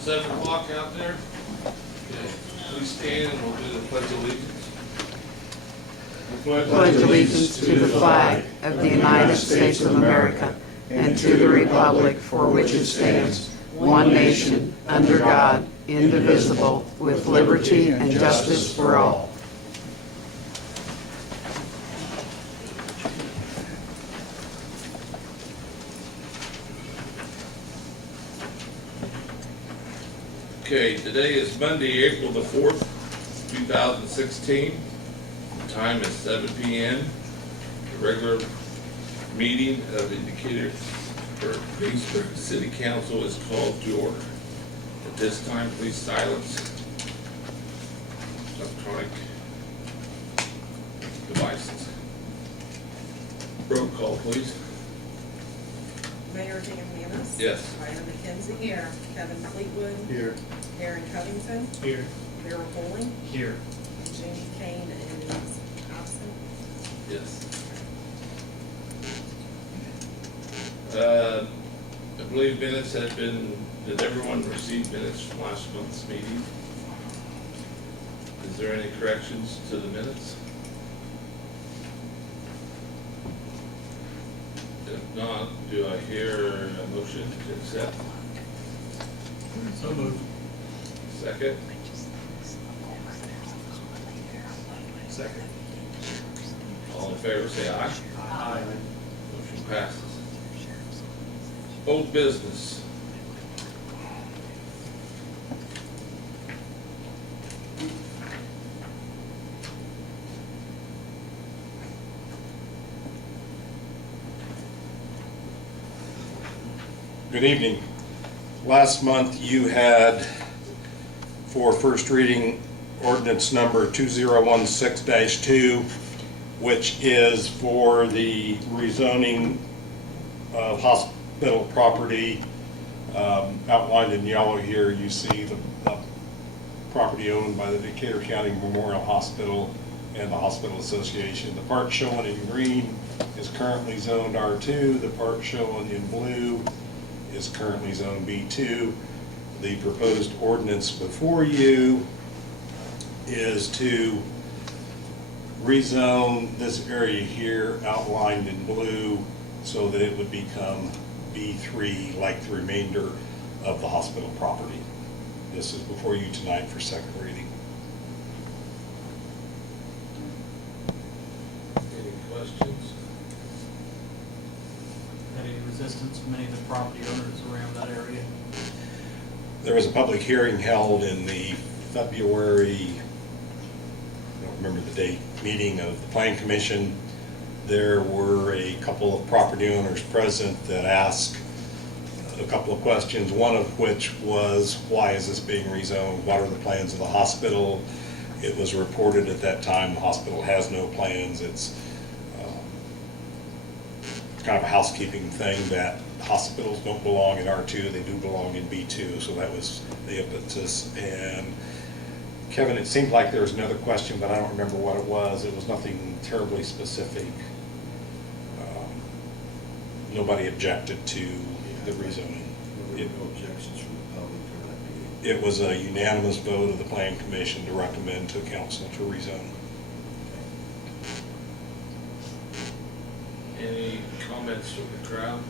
7 o'clock out there? Okay. Please stand and we'll do the pledge of allegiance. Pledge allegiance to the flag of the United States of America and to the republic for which it stands, one nation, under God, indivisible, with liberty and justice for all. Okay, today is Monday, April the 4th, 2016. The time is 7 p.m. The regular meeting of the Decatur for Greensburg City Council is called to order. At this time, please silence electronic devices. Roll call, please. Mayor Dan Manis. Yes. Myra McKenzie. Here. Kevin Fleetwood. Here. Aaron Covington. Here. Darrell Bowling. Here. Jamie Kane is absent. Yes. I believe minutes had been, did everyone receive minutes from last month's meeting? Is there any corrections to the minutes? If not, do I hear a motion to accept? So moved. Second? Second. All in favor, say aye. Aye. Motion passes. Old business. Good evening. Last month you had for first reading ordinance number 2016-2, which is for the rezoning of hospital property. Outlined in yellow here, you see the property owned by the Decatur County Memorial Hospital and the Hospital Association. The part shown in green is currently zoned R2. The part shown in blue is currently zone B2. The proposed ordinance before you is to rezone this area here outlined in blue so that it would become B3 like the remainder of the hospital property. This is before you tonight for second reading. Any questions? Had any resistance from any of the property owners around that area? There was a public hearing held in the February, I don't remember the date, meeting of the Planning Commission. There were a couple of property owners present that asked a couple of questions, one of which was, why is this being rezoned? What are the plans of the hospital? It was reported at that time the hospital has no plans. It's kind of a housekeeping thing that hospitals don't belong in R2, they do belong in B2, so that was the impetus. And Kevin, it seemed like there was another question, but I don't remember what it was. It was nothing terribly specific. Nobody objected to the rezoning. No objections from the public or that meeting. It was a unanimous vote of the Planning Commission to recommend to council to rezone. Any comments from the crowd?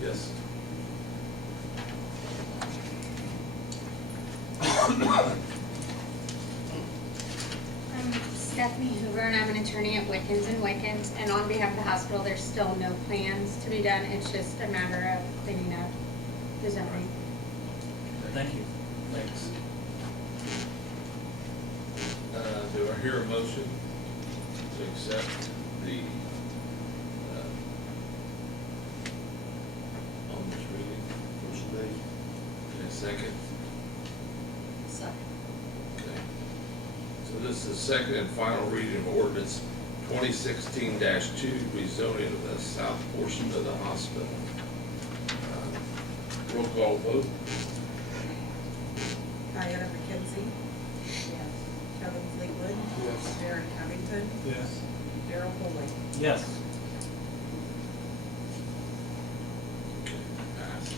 Yes. I'm Stephanie Hoover, and I'm an attorney at Wickens & Wickens, and on behalf of the hospital, there's still no plans to be done. It's just a matter of cleaning up the zoning. Thank you. Thanks. Do I hear a motion to accept the on this reading? Motion made. Okay, second? Second. Okay. So this is the second and final reading of ordinance 2016-2, rezoning of the south portion of the hospital. Roll call vote. Myra McKenzie. Yes. Kevin Fleetwood. Yes. Aaron Covington. Yes. Darrell Bowling. Yes. Passed.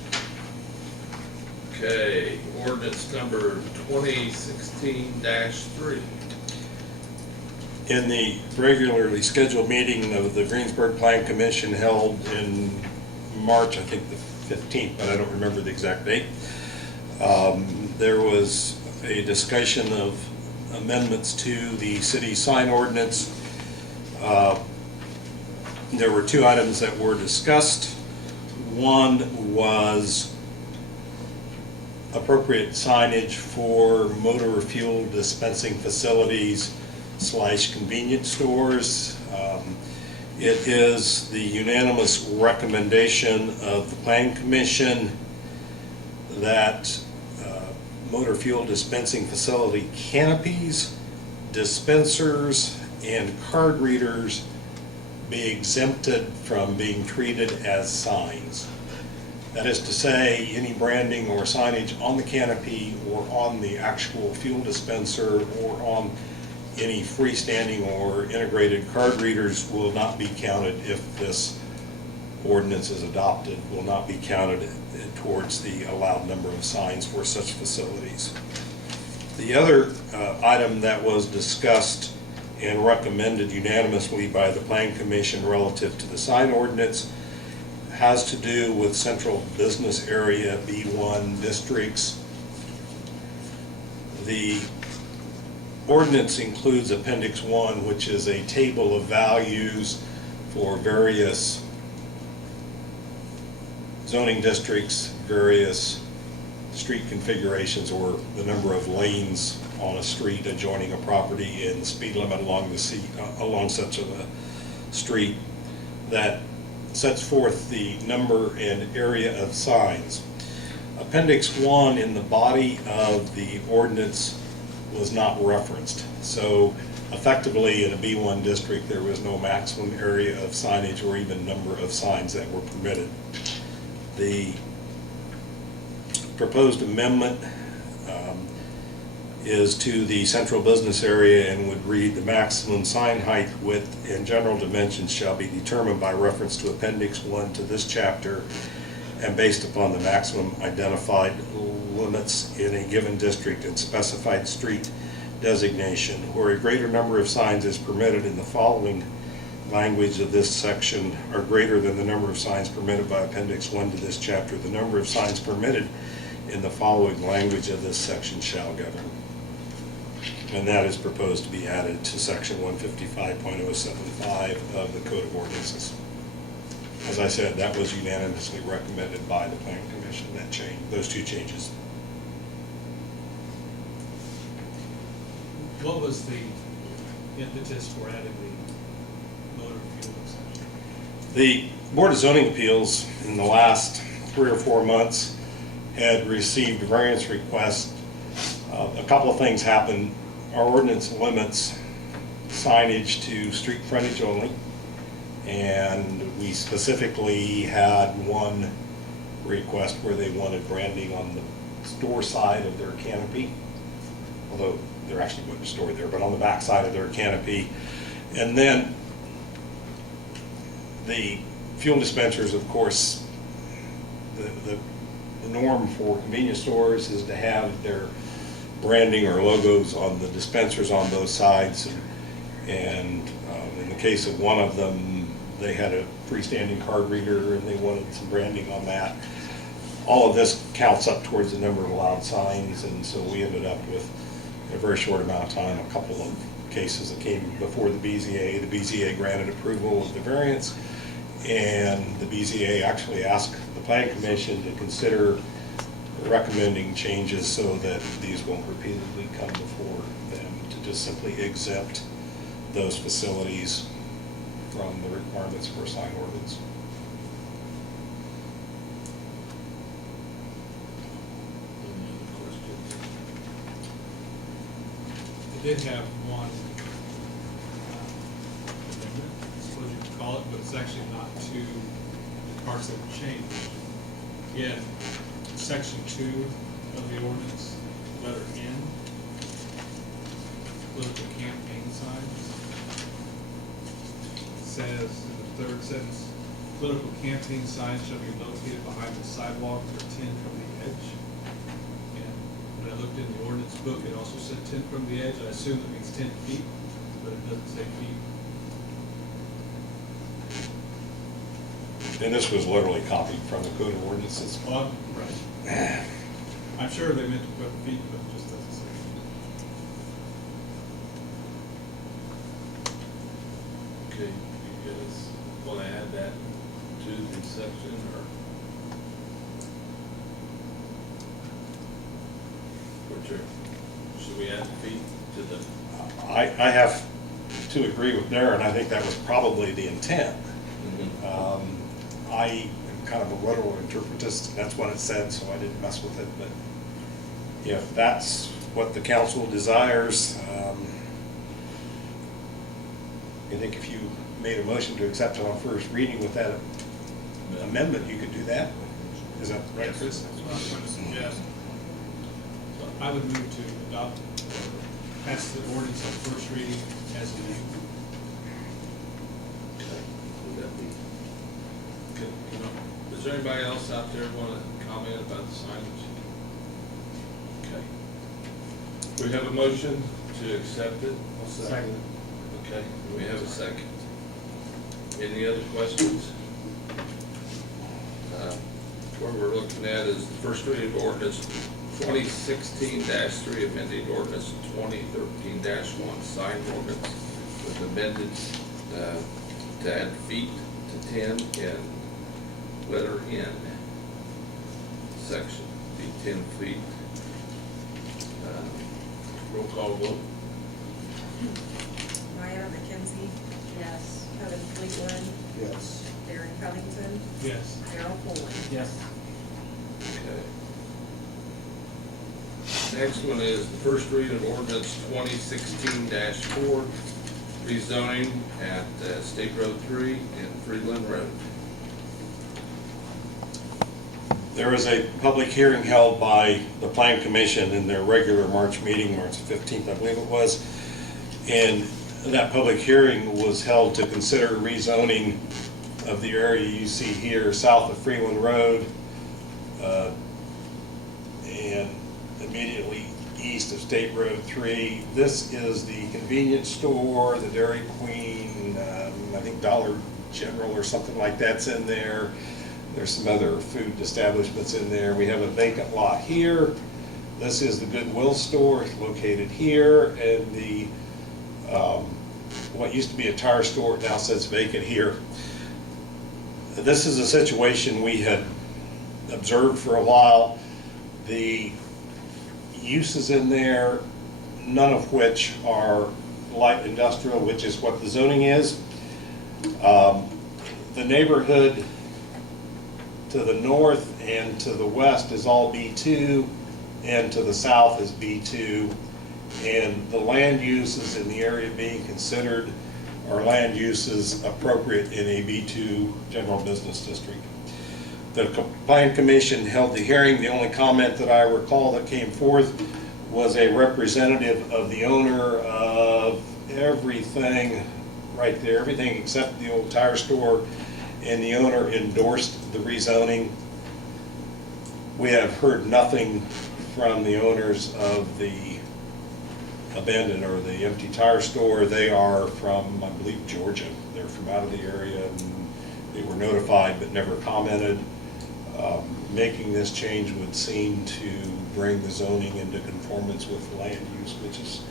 Okay, ordinance number 2016-3. In the regularly scheduled meeting of the Greensburg Plan Commission held in March, I think the 15th, but I don't remember the exact date, there was a discussion of amendments to the city sign ordinance. There were two items that were discussed. One was appropriate signage for motor fuel dispensing facilities / convenience stores. It is the unanimous recommendation of the Plan Commission that motor fuel dispensing facility canopies, dispensers, and card readers be exempted from being treated as signs. That is to say, any branding or signage on the canopy or on the actual fuel dispenser or on any freestanding or integrated card readers will not be counted if this ordinance is adopted, will not be counted towards the allowed number of signs for such facilities. The other item that was discussed and recommended unanimously by the Plan Commission relative to the sign ordinance has to do with central business area B1 districts. The ordinance includes Appendix 1, which is a table of values for various zoning districts, various street configurations, or the number of lanes on a street adjoining a property and the speed limit along such a street, that sets forth the number and area of signs. Appendix 1 in the body of the ordinance was not referenced. So effectively in a B1 district there was no maximum area of signage or even number of signs that were permitted. The proposed amendment is to the central business area and would read: the maximum sign height, width, and general dimensions shall be determined by reference to Appendix 1 to this chapter and based upon the maximum identified limits in a given district and specified street designation. Where a greater number of signs is permitted in the following language of this section are greater than the number of signs permitted by Appendix 1 to this chapter, the number of signs permitted in the following language of this section shall govern. And that is proposed to be added to Section 155.075 of the Code of Ordinances. As I said, that was unanimously recommended by the Plan Commission, that change, those two changes. What was the impetus for adding the motor fuel exemption? The Board of Zoning Appeals in the last 3 or 4 months had received variance requests. A couple of things happened. Our ordinance limits signage to street frontage only, and we specifically had one request where they wanted branding on the store side of their canopy, although there actually wasn't a store there, but on the back side of their canopy. And then the fuel dispensers, of course, the norm for convenience stores is to have their branding or logos on the dispensers on both sides. And in the case of one of them, they had a freestanding card reader and they wanted some branding on that. All of this counts up towards the number of allowed signs, and so we ended up with, in a very short amount of time, a couple of cases that came before the BZA. The BZA granted approval of the variance, and the BZA actually asked the Plan Commission to consider recommending changes so that these won't repeatedly come before them, to just simply exempt those facilities from the requirements for a sign ordinance. Any other questions? It did have one amendment, I suppose you could call it, but it's actually not to the parts that were changed. In Section 2 of the ordinance, letter N, political campaign signs, says in the third sentence, political campaign signs shall be located behind the sidewalk or 10 from the edge. book, it also said 10 from the edge. I assume it means 10 feet, but it doesn't say feet. And this was literally copied from the code of ordinances. Well, right. I'm sure they meant to put feet, but it just doesn't say feet. Okay, you guys want to add that to the section, or? Should we add feet to the? I have to agree with Darren. I think that was probably the intent. I am kind of a literal interpretist, and that's what it said, so I didn't mess with it. But if that's what the council desires, I think if you made a motion to accept it on first reading with that amendment, you could do that. Is that right, Chris? That's what I was going to suggest. So I would move to adopt, pass the ordinance on first reading as amended. Okay, would that be? Is there anybody else out there want to comment about the signage? Okay. We have a motion to accept it. I'll second it. Okay, we have a second. Any other questions? What we're looking at is the first reading of ordinance 2016-3, amending ordinance 2013-1, sign ordinance with amended to add feet to 10 in letter N section, be 10 feet. Roll call vote. Maya McKenzie. Yes. Kevin Fleetwood. Yes. Darren Covington. Yes. Darrell Foley. Yes. Okay. Next one is the first reading of ordinance 2016-4, rezoning at State Road 3 and Freeland Road. There was a public hearing held by the Plan Commission in their regular March meeting, March 15th, I believe it was. And that public hearing was held to consider rezoning of the area you see here south of Freeland Road and immediately east of State Road 3. This is the convenience store, the Dairy Queen, I think Dollar General or something like that's in there. There's some other food establishments in there. We have a vacant lot here. This is the Goodwill store, it's located here, and the what used to be a tire store now sits vacant here. This is a situation we had observed for a while. The uses in there, none of which are light industrial, which is what the zoning is. The neighborhood to the north and to the west is all B2, and to the south is B2. And the land uses in the area being considered are land uses appropriate in a B2 general business district. The Plan Commission held the hearing. The only comment that I recall that came forth was a representative of the owner of everything right there, everything except the old tire store, and the owner endorsed the rezoning. We have heard nothing from the owners of the abandoned or the empty tire store. They are from, I believe, Georgia. They're from out of the area, and they were notified but never commented. Making this change would seem to bring the zoning into conformance with land use, which is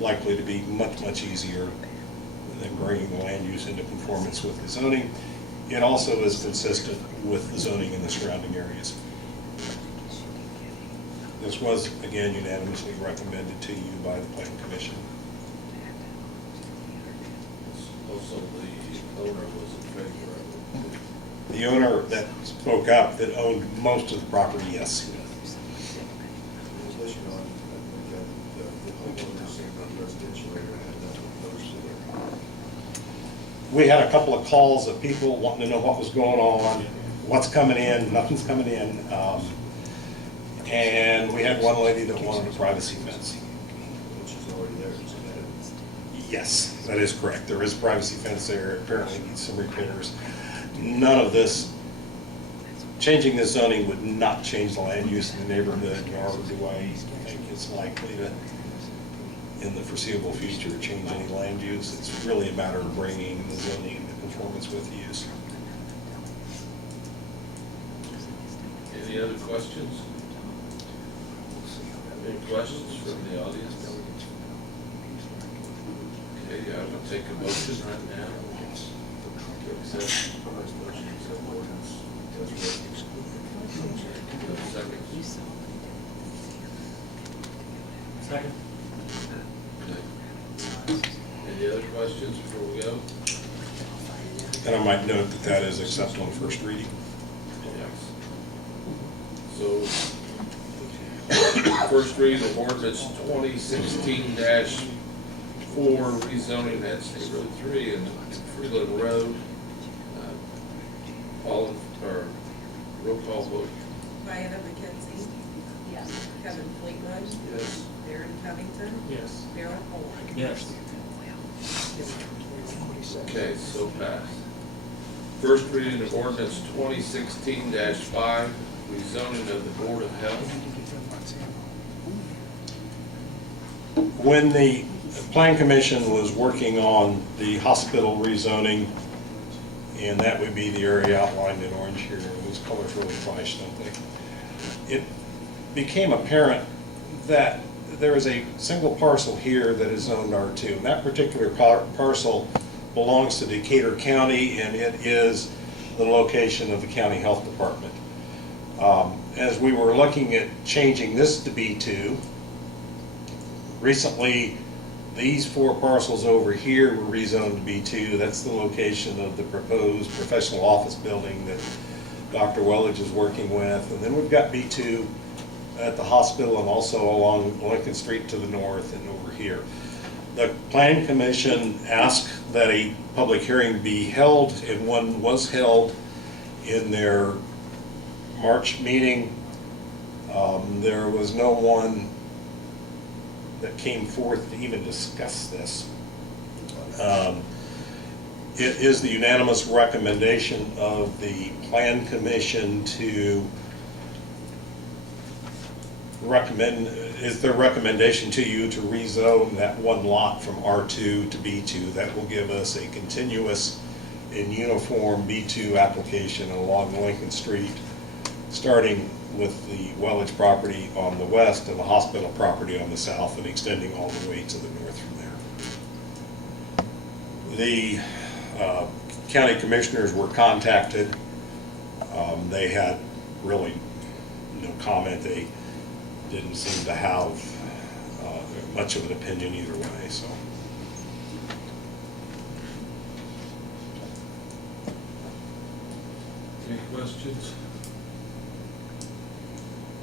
likely to be much, much easier than bringing the land use into conformance with the zoning. It also is consistent with the zoning in the surrounding areas. This was, again, unanimously recommended to you by the Plan Commission. Also, the owner was in favor of it. The owner that spoke up, that owned most of the property, yes. In addition on, the homeowners in the residential area had nothing opposed to it. We had a couple of calls of people wanting to know what was going on, what's coming in, nothing's coming in. And we had one lady that wanted a privacy fence. Which is already there, isn't it? Yes, that is correct. There is a privacy fence there. It apparently needs some repairs. None of this changing this zoning would not change the land use in the neighborhood, nor do I think it's likely to, in the foreseeable future, change any land use. It's really a matter of bringing the zoning into conformance with the use. Any other questions? Any questions from the audience? Okay, I'm gonna take a motion right now. To accept. Second. Second. Okay. Any other questions before we go? And I might note that that is accepted on first reading. Yes. So, first reading of ordinance 2016-4, rezoning that State Road 3 and Freeland Road. All in, or roll call vote. Diana McKenzie, Yes. Kevin Fleetwood, Yes. Darren Covington, Yes. Darrell Moore. Yes. Okay, so passed. First reading of ordinance 2016-5, rezoning of the Board of Health. When the Plan Commission was working on the hospital rezoning, and that would be the area outlined in orange here, those colors really flash, don't they? It became apparent that there is a single parcel here that is zoned R2, and that particular parcel belongs to Decatur County, and it is the location of the county health department. As we were looking at changing this to B2, recently these 4 parcels over here were rezoned to B2. That's the location of the proposed professional office building that Dr. Wellage is working with. And then we've got B2 at the hospital and also along Lincoln Street to the north and over here. The Plan Commission asked that a public hearing be held, and one was held in their March meeting. There was no one that came forth to even discuss this. It is the unanimous recommendation of the Plan Commission to recommend, is their recommendation to you to rezone that one lot from R2 to B2. That will give us a continuous and uniform B2 application along Lincoln Street, starting with the Wellage property on the west and the hospital property on the south, and extending all the way to the north from there. The county commissioners were contacted. They had really no comment. They didn't seem to have much of an opinion either way, so. Any questions?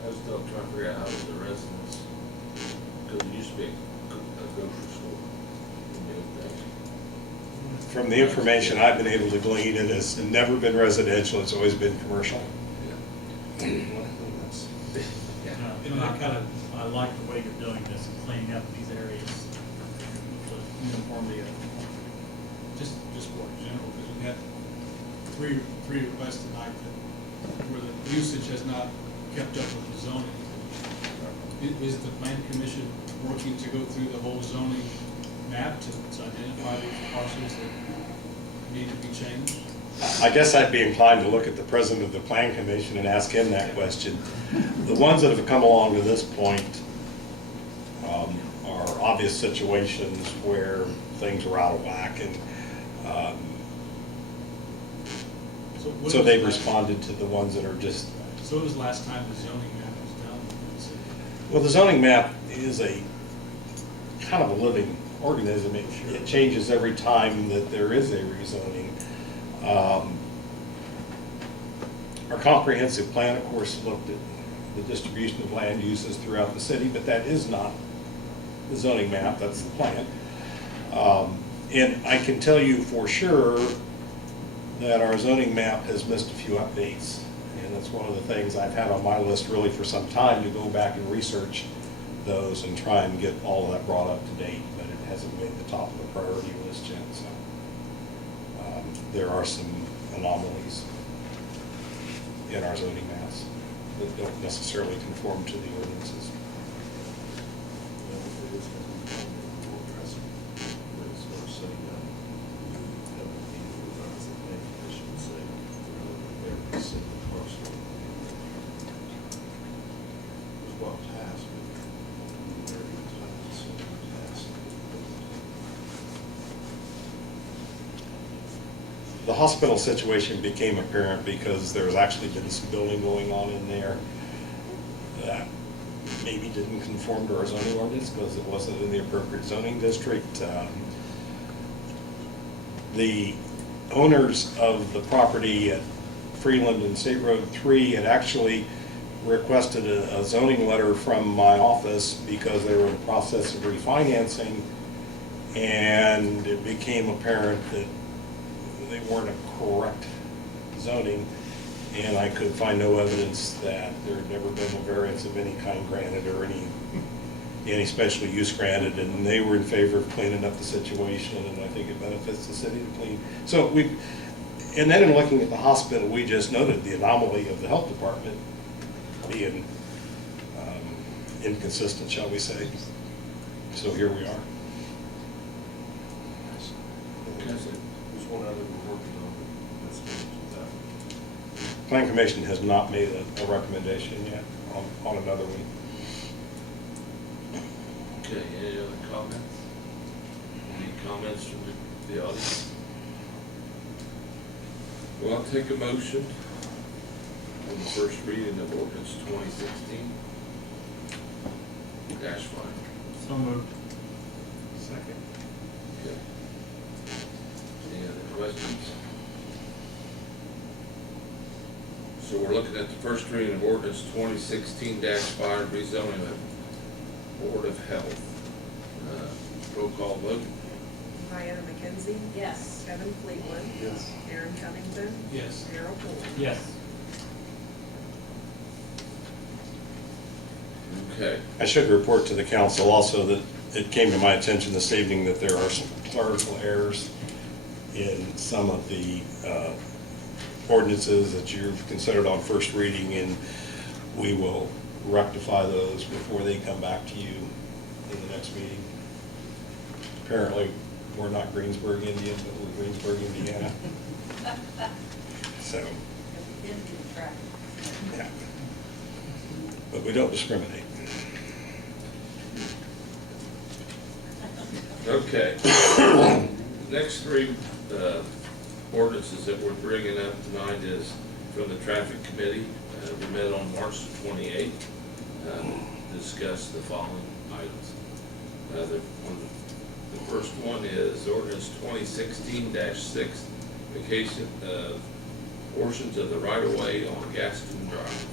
I was still trying to figure out how the residents, because it used to be a grocery store. From the information I've been able to glean, it has never been residential, it's always been commercial. I like the way you're doing this and cleaning up these areas with the uniformity of. Just for general, because we had three requests tonight that where the usage has not kept up with the zoning. Is the Plan Commission working to go through the whole zoning map to identify these parcels that need to be changed? I guess I'd be inclined to look at the president of the Plan Commission and ask him that question. The ones that have come along to this point are obvious situations where things are out of whack, and so they've responded to the ones that are just. So when was the last time the zoning map was done in the city? Well, the zoning map is a kind of a living organism. It changes every time that there is a rezoning. Our comprehensive plan, of course, looked at the distribution of land uses throughout the city, but that is not the zoning map, that's the plan. And I can tell you for sure that our zoning map has missed a few updates. And that's one of the things I've had on my list really for some time, to go back and research those and try and get all of that brought up to date, but it hasn't made the top of the priority list yet, so there are some anomalies. in our zoning maps that don't necessarily conform to the ordinances. Well, it is going to be more pressing. When it's first setting up, you have a need to revise the plan commission and say, every single parcel. It's well tasked, but very time consuming task. The hospital situation became apparent because there was actually been some building going on in there that maybe didn't conform to our zoning ordinance because it wasn't in the appropriate zoning district. The owners of the property at Freeland and State Road 3 had actually requested a zoning letter from my office because they were in the process of refinancing, and it became apparent that they weren't a correct zoning, and I could find no evidence that there had never been a variance of any kind granted or any special use granted, and they were in favor of cleaning up the situation, and I think it benefits the city to clean. So and then in looking at the hospital, we just noted the anomaly of the health department being inconsistent, shall we say. So here we are. There's one other we're working on, that's going to do that. Plan Commission has not made a recommendation yet on another one. Okay, any other comments? Any comments from the audience? Well, I'll take a motion on the first reading of ordinance 2016-5. So moved. Second. Okay. Any other questions? So we're looking at the first reading of ordinance 2016-5, rezoning of Board of Health. Roll call vote. Diana McKenzie? Yes. Kevin Fleetwood? Yes. Aaron Cunningham? Yes. Darrell Poole? Yes. Okay. I should report to the council also that it came to my attention this evening that there are some clerical errors in some of the ordinances that you've considered on first reading, and we will rectify those before they come back to you in the next meeting. Apparently, we're not Greensburg, Indian, but we're Greensburg, Indiana. So, yeah. But we don't discriminate. Okay. Next three ordinances that we're bringing up tonight is from the Traffic Committee. We met on March 28th to discuss the following items. The first one is ordinance 2016-6, vacation portions of the right-of-way on Gaston Drive.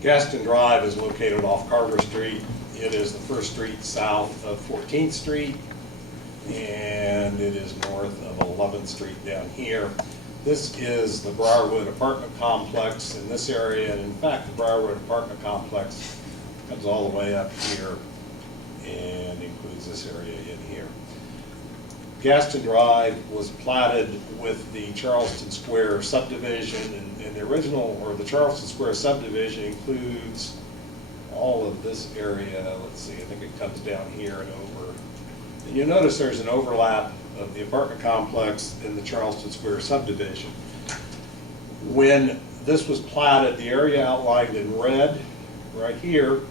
Gaston Drive is located off Carver Street. It is the first street south of 14th Street, and it is north of 11th Street down here. This is the Briarwood apartment complex in this area, and in fact, the Briarwood apartment complex comes all the way up here and includes this area in here. Gaston Drive was platted with the Charleston Square subdivision, and the original, or the Charleston Square subdivision includes all of this area. Let's see, I think it comes down here and over. And you'll notice there's an overlap of the apartment complex in the Charleston Square subdivision. When this was platted, the area outlined in red right here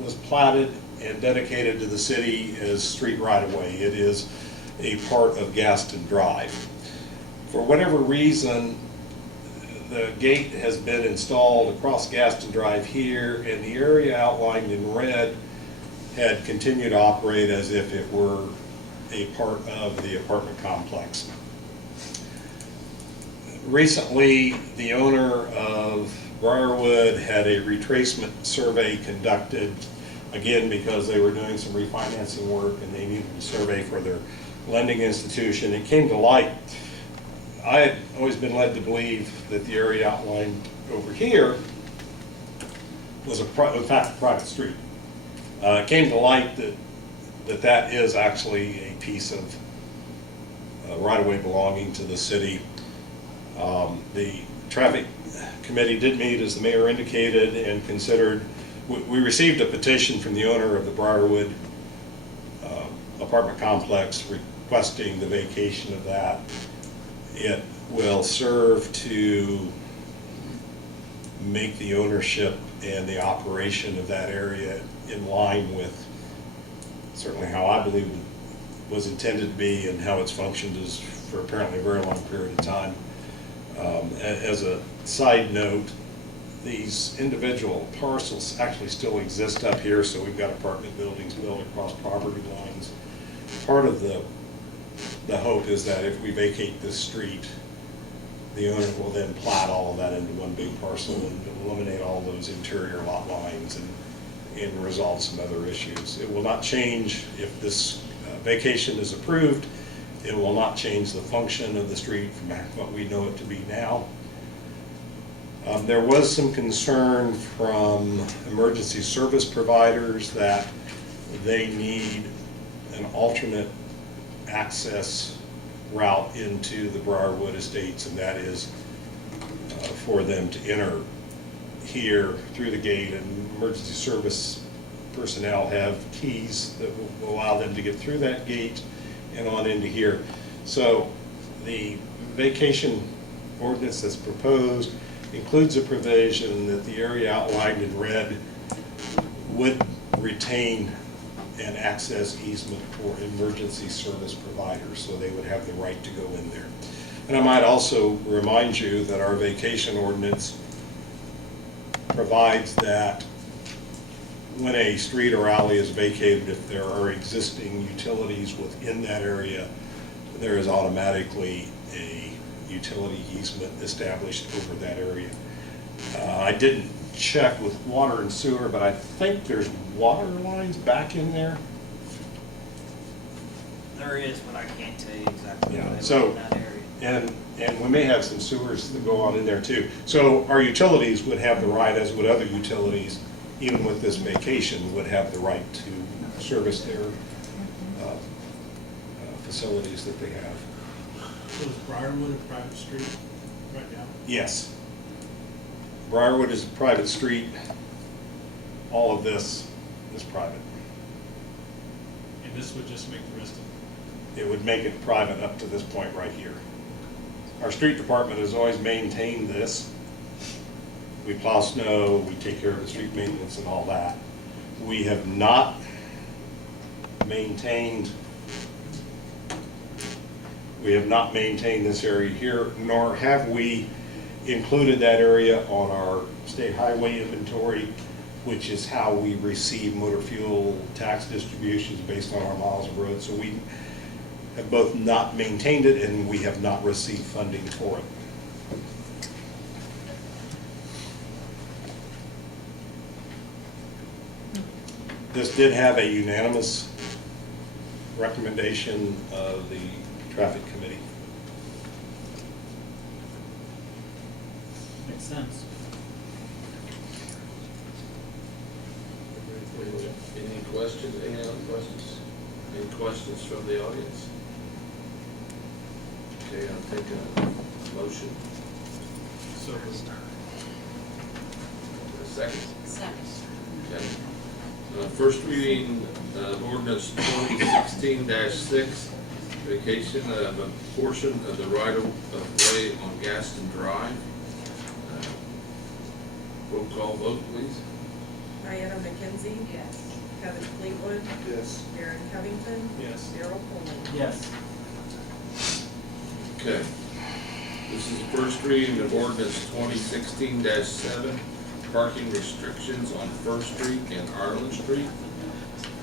was platted and dedicated to the city as street right-of-way. It is a part of Gaston Drive. For whatever reason, the gate has been installed across Gaston Drive here, and the area outlined in red had continued to operate as if it were a part of the apartment complex. Recently, the owner of Briarwood had a retracement survey conducted, again because they were doing some refinancing work and they needed a survey for their lending institution. It came to light. I had always been led to believe that the area outlined over here was in fact a private street. It came to light that is actually a piece of right-of-way belonging to the city. The traffic committee did meet, as the mayor indicated, and considered, we received a petition from the owner of the Briarwood apartment complex requesting the vacation of that. It will serve to make the ownership and the operation of that area in line with certainly how I believe it was intended to be and how it's functioned is for apparently a very long period of time. As a side note, these individual parcels actually still exist up here, so we've got apartment buildings built across property lines. Part of the hope is that if we vacate this street, the owner will then plat all of that into one big parcel and eliminate all those interior lot lines and resolve some other issues. It will not change, if this vacation is approved, it will not change the function of the street from what we know it to be now. There was some concern from emergency service providers that they need an alternate access route into the Briarwood Estates, and that is for them to enter here through the gate, and emergency service personnel have keys that will allow them to get through that gate and on into here. So the vacation ordinance that's proposed includes a provision that the area outlined in red would retain an access easement for emergency service providers, so they would have the right to go in there. And I might also remind you that our vacation ordinance provides that when a street or alley is vacated, if there are existing utilities within that area, there is automatically a utility easement established over that area. I didn't check with water and sewer, but I think there's water lines back in there. There is, but I can't tell you exactly Yeah, what they so- in that area. And we may have some sewers that go on in there too. So our utilities would have the right, as would other utilities, even with this vacation, would have the right to service their facilities that they have. So is Briarwood a private street right now? Yes. Briarwood is a private street. All of this is private. And this would just make the rest of it. It would make it private up to this point right here. Our street department has always maintained this. We plow snow, we take care of the street maintenance and all that. We have not maintained this area here, nor have we included that area on our state highway inventory, which is how we receive motor fuel tax distributions based on our miles of road. So we have both not maintained it and we have not received funding for it. This did have a unanimous recommendation of the traffic committee. Makes sense. Any questions, any other questions? Any questions from the audience? Okay, I'll take a motion. So A second. Second. Okay. First reading of ordinance 2016-6, vacation of a portion of the right-of-way on Gaston Drive. Roll call vote, please. Diana McKenzie? Yes. Kevin Fleetwood? Yes. Aaron Covington? yes. Darrell Coleman? Yes. Okay. This is the first reading of ordinance 2016-7, parking restrictions on First Street and Ireland Street.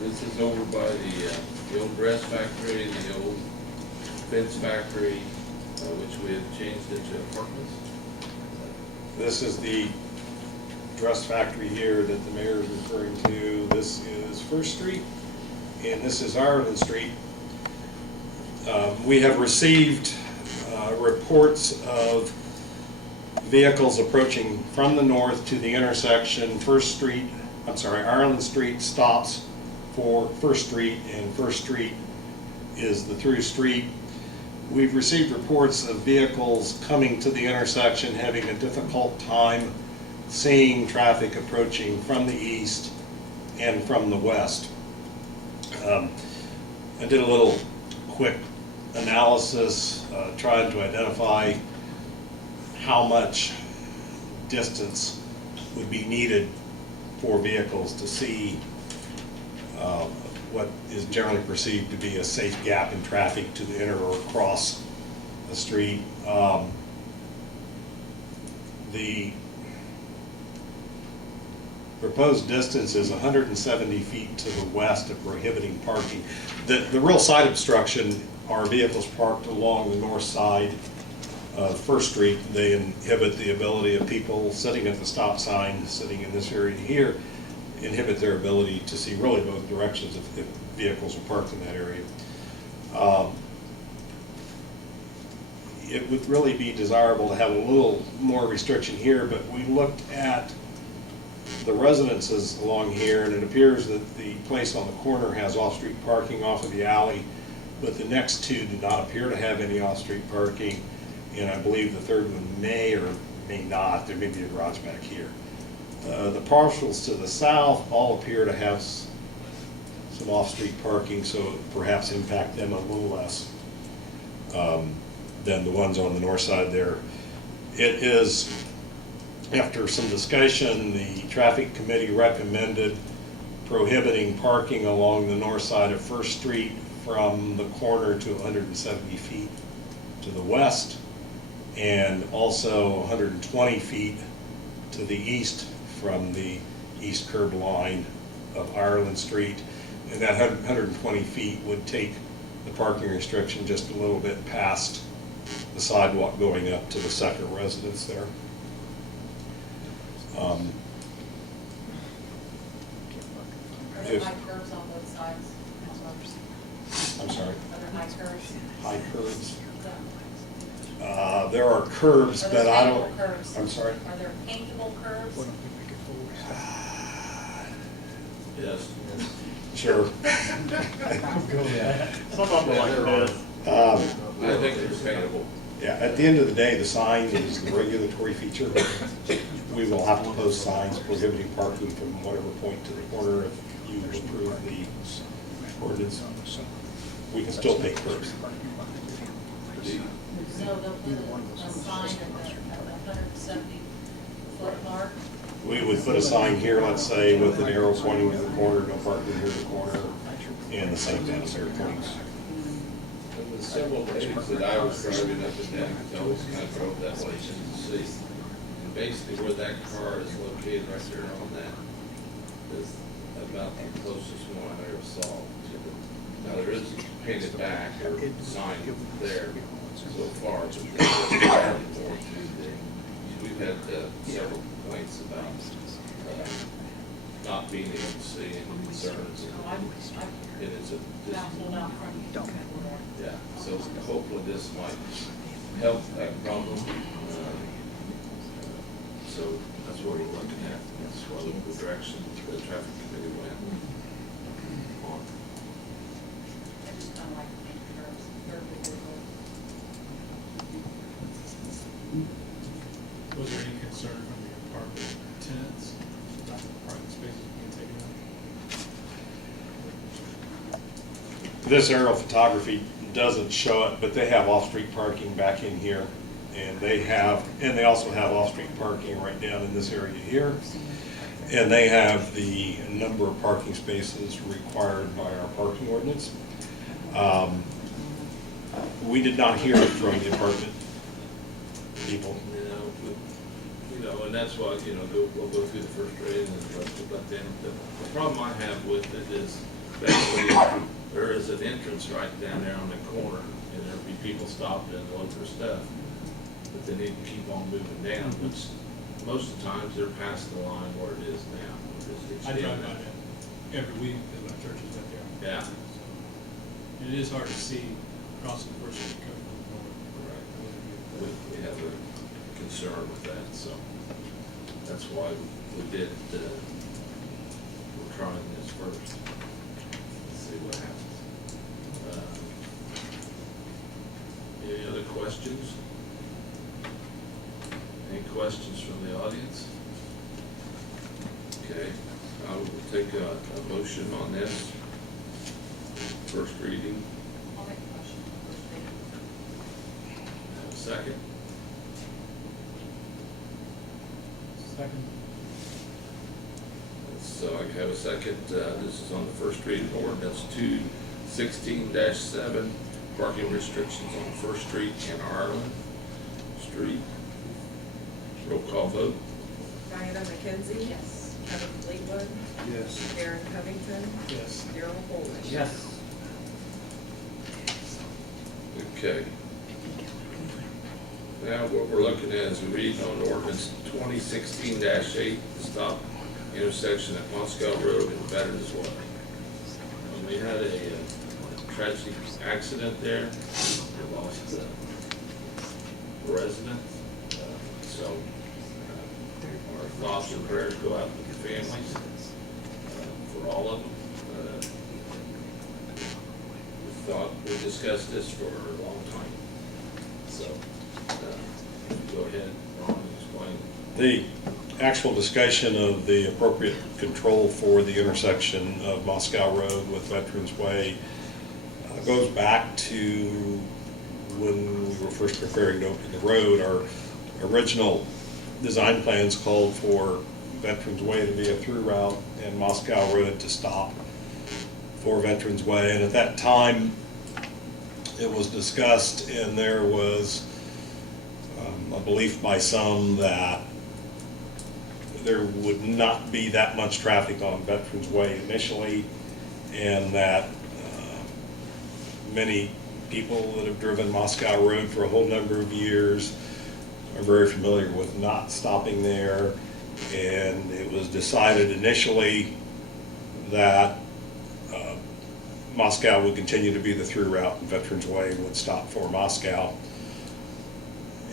This is over by the old dress factory, the old fence factory, which we have changed into apartments. This is the dress factory here that the mayor is referring to. This is First Street, and this is Ireland Street. We have received reports of vehicles approaching from the north to the intersection. Ireland Street stops for First Street, and First Street is the through street. we've received reports of vehicles coming to the intersection having a difficult time seeing traffic approaching from the east and from the west. I did a little quick analysis trying to identify how much distance would be needed for vehicles to see what is generally perceived to be a safe gap in traffic to enter or cross the street. The proposed distance is 170 feet to the west of prohibiting parking. The real side obstruction are vehicles parked along the north side of First Street. They inhibit the ability of people sitting at the stop sign, sitting in this area here, inhibit their ability to see really both directions if vehicles are parked in that area. It would really be desirable to have a little more restriction here, but we looked at the residences along here, and it appears that the place on the corner has off-street parking off of the alley, but the next two do not appear to have any off-street parking, and I believe the third one may or may not. There may be a garage back here. The parcels to the south all appear to have some off-street parking, so perhaps impact them a little less than the ones on the north side there. It is, after some discussion, the traffic committee recommended prohibiting parking along the north side of First Street from the corner to 170 feet to the west, and also 120 feet to the east from the east curb line of Ireland Street. And that 120 feet would take the parking restriction just a little bit past the sidewalk going up to the second residence there. Are there high curbs on both sides? I'm sorry, Are there high curbs? high curbs. There are curbs, Are there but I don't. paintable curbs? I'm sorry. Are there paintable curbs? Yes. Sure. Some of them are like this. I think they're paintable. Yeah, at the end of the day, the sign is the regulatory feature. We will have to post signs prohibiting parking from whatever point to the corner if you approve the ordinance. We can still paint curbs. So they'll put a sign at the 170-foot mark? We would put a sign here, let's say, with an arrow pointing to the corner, no parking here to the corner, and the same down here pointing. And the several days that I was driving up and down, I always kind of drove that way just to see. And basically where that car is located right there on that is about the closest one I ever saw to the, now there is painted back or sign there so far, but there's more to the, we've had several complaints about not being able to see and concerns. And it's a, yeah, so hopefully this might help that problem. So that's what we're looking at. That's what the direction the traffic committee went on. I just kind of like the paint curbs, they're visible. Was there any concern from the apartment tenants about the parking spaces being taken up? This aerial photography doesn't show it, but they have off-street parking back in here. And they also have off-street parking right down in this area here. And they have the number of parking spaces required by our parking ordinance. We did not hear from the apartment people. And that's why, we'll go through the first reading and but then the problem I have with it is basically there is an entrance right down there on the corner and there'll be people stopping and look for stuff. But they need to keep on moving down, which most of the times they're past the line where it is now. I drive by that every week because my church is up there. Yeah. So, and it is hard to see across the First Street coming from the north. We have a concern with that, so that's why we did, we're trying this first. Let's see what happens. I will take a motion on this. First reading, I'll make a motion for first reading. have a second. Second. So I have a second, this is on the first reading ordinance 216-7, parking restrictions on First Street and Ireland Street. Roll call vote. Diana McKenzie. Yes. Kevin Fleetwood. Yes. Aaron Covington. Yes. Darrell Polish. Yes. Okay. Now what we're looking at is reading on ordinance 2016-8, the stop intersection at Moscow Road and Veterans Way. We had a tragic accident there. We lost a resident. So our thoughts and prayers go out to the families, for all of them. We discussed this for a long time. So, go ahead, Ron, and explain. The actual discussion of the appropriate control for the intersection of Moscow Road with Veterans Way goes back to when we were first preparing to open the road. Our original design plans called for Veterans Way to be a through route and Moscow Road to stop for Veterans Way. And at that time, it was discussed, and there was a belief by some that there would not be that much traffic on Veterans Way initially, and that many people that have driven Moscow Road for a whole number of years are very familiar with not stopping there. And it was decided initially that Moscow would continue to be the through route and Veterans Way would stop for Moscow.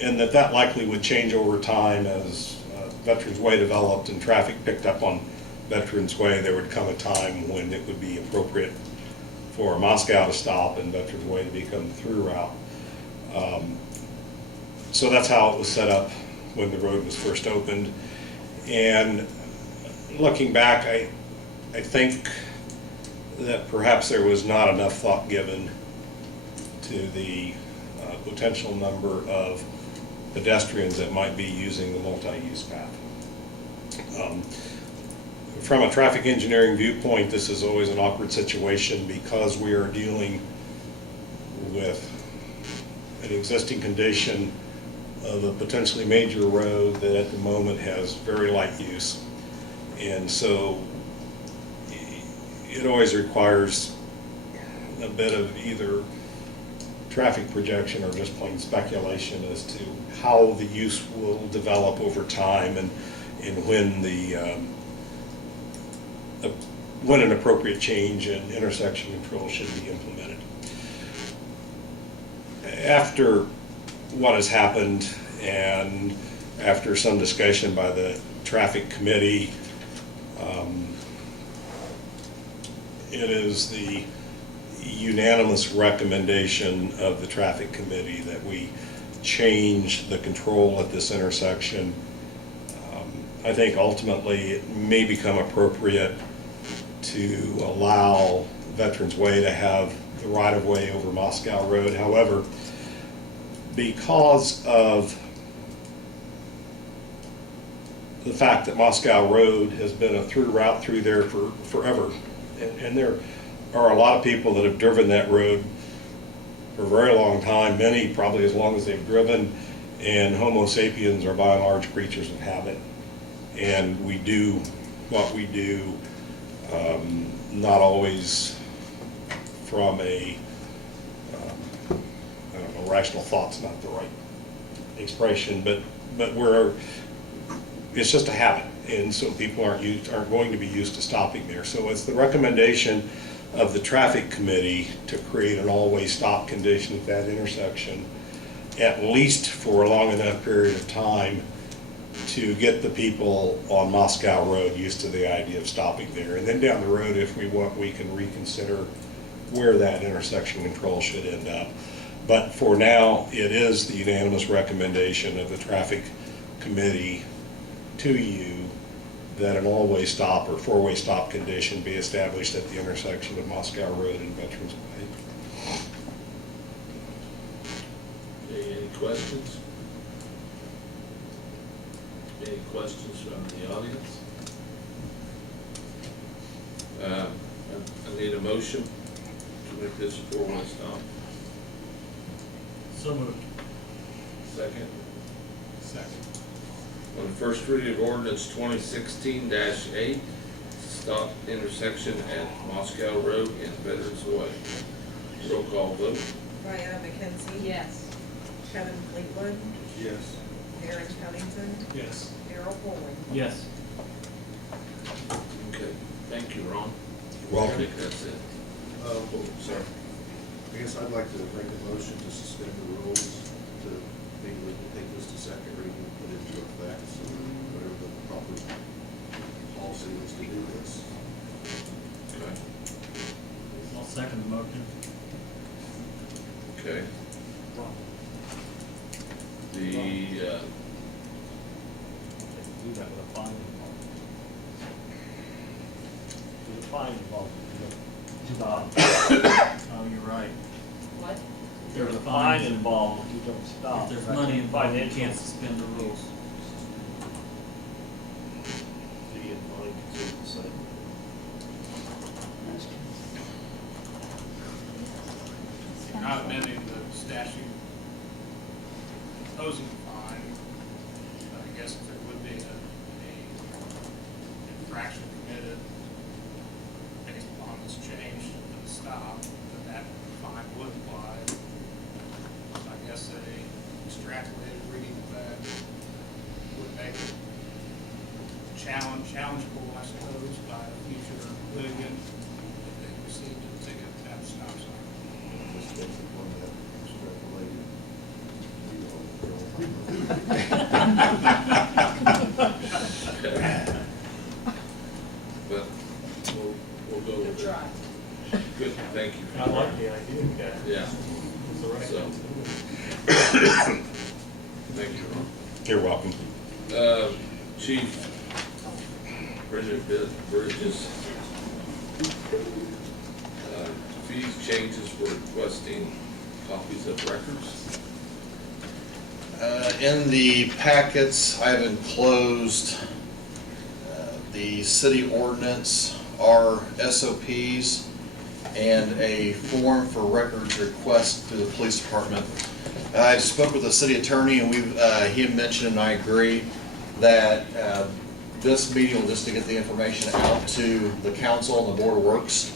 And that likely would change over time as Veterans Way developed and traffic picked up on Veterans Way. There would come a time when it would be appropriate for Moscow to stop and Veterans Way to become the through route. So that's how it was set up when the road was first opened. And looking back, I think that perhaps there was not enough thought given to the potential number of pedestrians that might be using the multi-use path. From a traffic engineering viewpoint, this is always an awkward situation because we are dealing with an existing condition of a potentially major road that at the moment has very light use. And so it always requires a bit of either traffic projection or just plain speculation as to how the use will develop over time and when an appropriate change in intersection control should be implemented. After what has happened and after some discussion by the traffic committee, it is the unanimous recommendation of the traffic committee that we change the control at this intersection. I think ultimately it may become appropriate to allow Veterans Way to have the right-of-way over Moscow Road. However, because of the fact that Moscow Road has been a through route through there for forever, and there are a lot of people that have driven that road for a very long time, many probably as long as they've driven, and Homo sapiens are by and large creatures of habit. And we do what we do, not always from a, I don't know, rational thought's not the right expression, but it's just a habit. And so people aren't going to be used to stopping there. So it's the recommendation of the traffic committee to create an all-way stop condition at that intersection, at least for a long enough period of time to get the people on Moscow Road used to the idea of stopping there. And then down the road, if we want, we can reconsider where that intersection control should end up. But for now, it is the unanimous recommendation of the traffic committee to you that an all-way stop or four-way stop condition be established at the intersection of Moscow Road and Veterans Way. Okay, any questions? Any questions from the audience? I need a motion to make this a four-way stop. So moved. Second. Second. On the first reading of ordinance 2016-8, stop intersection at Moscow Road and Veterans Way. Roll call vote. Diana McKenzie. Yes. Kevin Fleetwood. Yes. Aaron Cunningham. Yes. Darrell Bowling. Yes. Okay, thank you, Ron. Welcome. I think that's it. Sorry. I guess I'd like to make a motion to suspend the rules to be able to take this to second reading and put it into effect, so whatever the proper policy is to do this. Okay. I'll second the motion. Okay. The, Do that with a fine involved. With a fine involved. Stop. Oh, you're right. What? If there's a fine involved, you don't stop. If there's money involved, you can't suspend the rules. Fee and fine considered the same. You're not amending the statute imposing a fine. I guess if there would be a infraction committed based upon this change to the stop, then that fine would apply. I guess a extrapolated reading of that would make it challengeable, I suppose, by a future litigant if they received a ticket at a stop sign. Just based upon that extrapolated. but we'll go with Good it. try. Good, thank you. I like the idea, guys. Yeah, It's the right so, thing to do. thank you, Ron. You're welcome. Chief Bridget Bridges. Fees changes for requesting copies of records. In the packets, I've enclosed the city ordinance, our SOPs, and a form for records request to the police department. I spoke with the city attorney, and he had mentioned, and I agree, that this meeting will just to get the information out to the council and the Board of Works.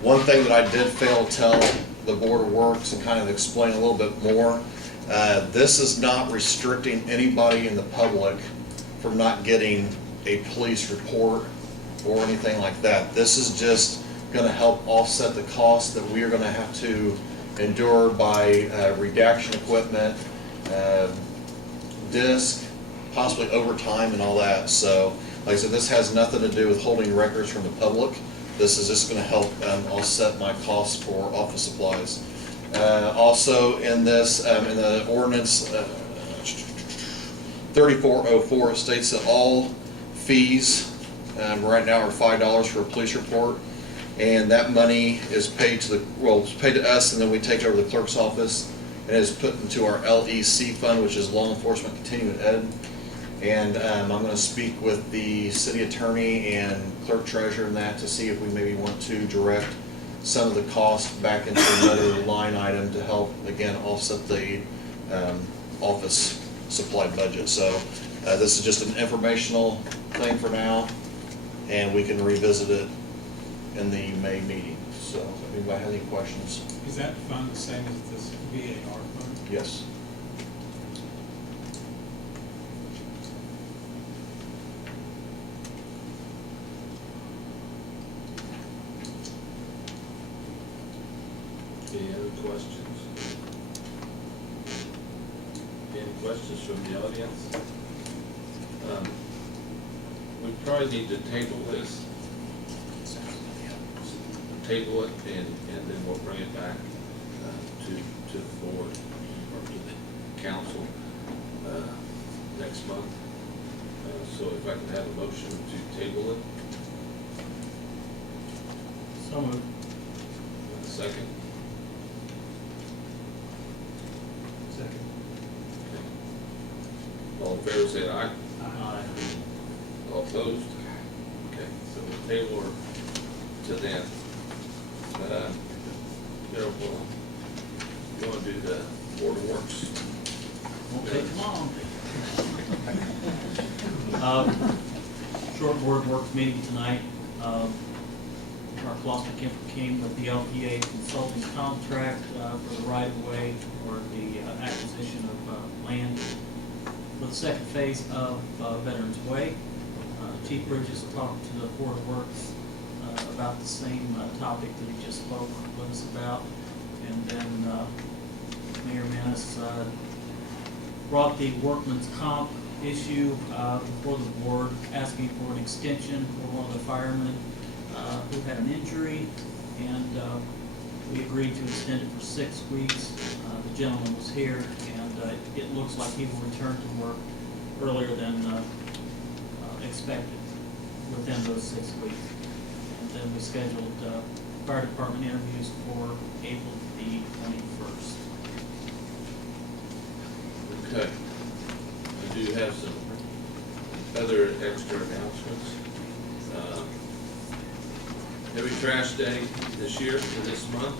One thing that I did fail to tell the Board of Works and kind of explain a little bit more, this is not restricting anybody in the public from not getting a police report or anything like that. This is just gonna help offset the cost that we are gonna have to endure by redaction equipment, disc, possibly overtime and all that. So, like I said, this has nothing to do with holding records from the public. This is just gonna help offset my costs for office supplies. Also in this, in the ordinance 3404, it states that all fees right now are $5 for a police report, and that money is paid to it's paid to us, and then we take it over to the clerk's office, and it is put into our LEC fund, which is Law Enforcement Continuing Ed. And I'm going to speak with the city attorney and clerk treasurer and that to see if we maybe want to direct some of the cost back into another line item to help, again, offset the office supply budget. So this is just an informational thing for now, and we can revisit it in the May meeting. So if anybody has any questions? Is that fund the same as this VAR fund? Yes. Any other questions? Any questions from the audience? We probably need to table this, table it, and then we'll bring it back to the board or to the council next month. So if I can have a motion to table it, So moved. a second. Second. All in favor, say aye. Aye. All opposed? Okay, so we'll table her to then. Darrell, you want to do the Board of Works? Won't take long. Short board works meeting tonight. Mark Klosterkamp came with the LPA consulting contract for the right-of-way or the acquisition of land for the second phase of Veterans Way. Chief Bridges talked to the Board of Works about the same topic that he just spoke with us about. And then Mayor Menace brought the workman's comp issue before the board, asking for an extension for one of the firemen who had an injury, and we agreed to extend it for 6 weeks. The gentleman was here, and it looks like he will return to work earlier than expected within those 6 weeks. And then we scheduled fire department interviews for April the 21st. Okay. We do have some other extra announcements. Heavy trash day this year, for this month.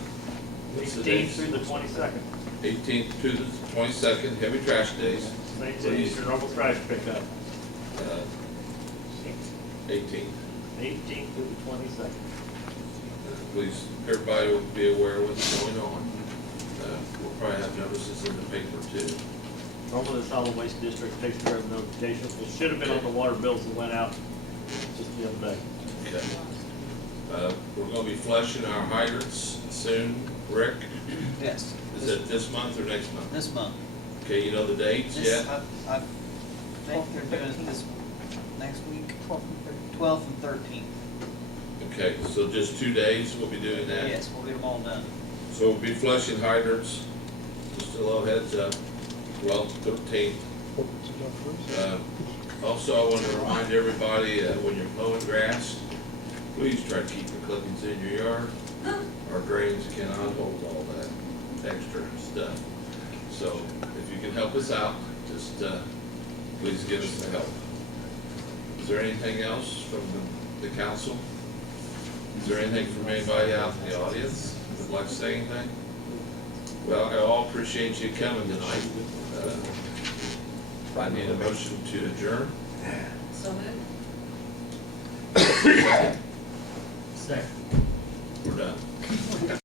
What's the 18th date? through the 22nd. 18th to the 22nd, heavy trash days. Same thing as your normal trash pickup. 18th. 18th through the 22nd. Please, everybody will be aware of what's going on. We'll probably have notices in the paper too. Normally, the solid waste district takes care of notifications. It should have been on the water bills that went out just the other day. Okay. We're gonna be flushing our hydrants soon. Rick, Yes, is it this month or next month? this month. Okay, you know the dates yet? I think they're doing it this next week, 12th and 13th. Okay, so just 2 days we'll be doing that? Yes, we'll get them all done. So we'll be flushing hydrants, just a little heads up, 12th, 13th. Also, I want to remind everybody, when you're mowing grass, please try to keep the clippings in your yard. Our drains cannot hold all that extra stuff. So if you can help us out, just please give us the help. Is there anything else from the council? Is there anything from anybody out in the audience that would like to say anything? Well, I all appreciate you coming tonight. I need a motion to adjourn. So moved. Second.